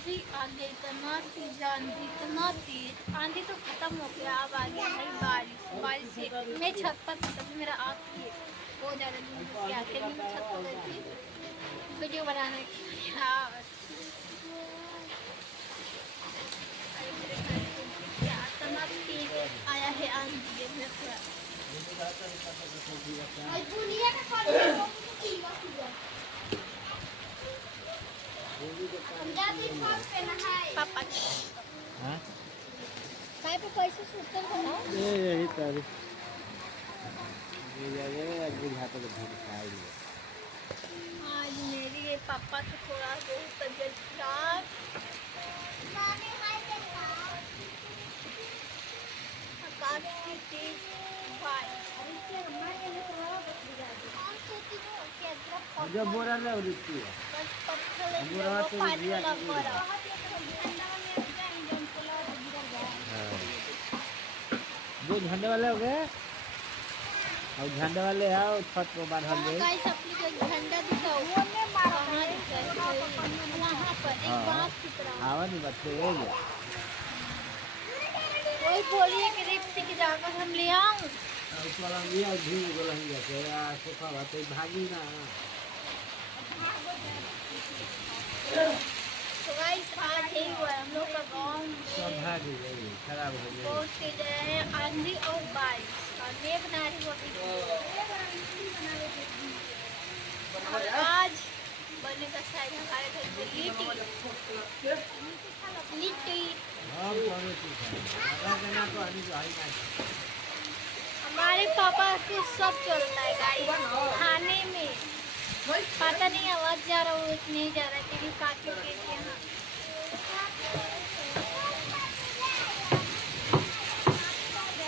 आंधी आ गई, इतना तेज आंधी, इतना तेज आंधी तो खत्म हो गया। अब आ गया भाई बारिश। बारिश से मैं छत पर थी तभी मेरा आँख की बहुत ज़्यादा नींद घुस गया। फिर भी मैं छत पर गई थी वीडियो बनाने के लिए। हाँ, अरे मेरे घर के क्या इतना तेज आया है आंधी में पूरा। पापा हाँ काय पे पैसे सुतर हो ये यही तारीख ये बुझाता तो भूख खाई है। आज मेरी पापा की थोड़ा बहुत तबीयत खराब। आकाश की तेज जो बोरा ले उड़ती है बोरा तो पानी दिया वाला बोरा। जो झंडे वाले हो गए और झंडे वाले आओ छत को बांध वहाँ दे। गाइस अपनी जो झंडा दिखा वहाँ दिखा है, वहाँ पर एक बाँस की तरह। आवा नहीं बच्चे ये ले। वही बोलिए कि रिक्ति की जाकर हम ले आऊँ। उस वाला लिया झूल बोला ही जाते यार सोफा बात भागी ना। तो गाइस आज यही हुआ है हम लोग का गाँव सब में। भागी गई खराब हो गई। बहुत तेज है आंधी और बारिश और मैं बना रही हूँ और आज बनेगा शायद हमारे घर पे लिट्टी। लिट्टी हम कौन चीज है अगर देना तो आनी जो आई ना। हमारे पापा को सब चलता है गाइस खाने में। पता नहीं आवाज जा रहा हो नहीं जा रहा है क्योंकि काफी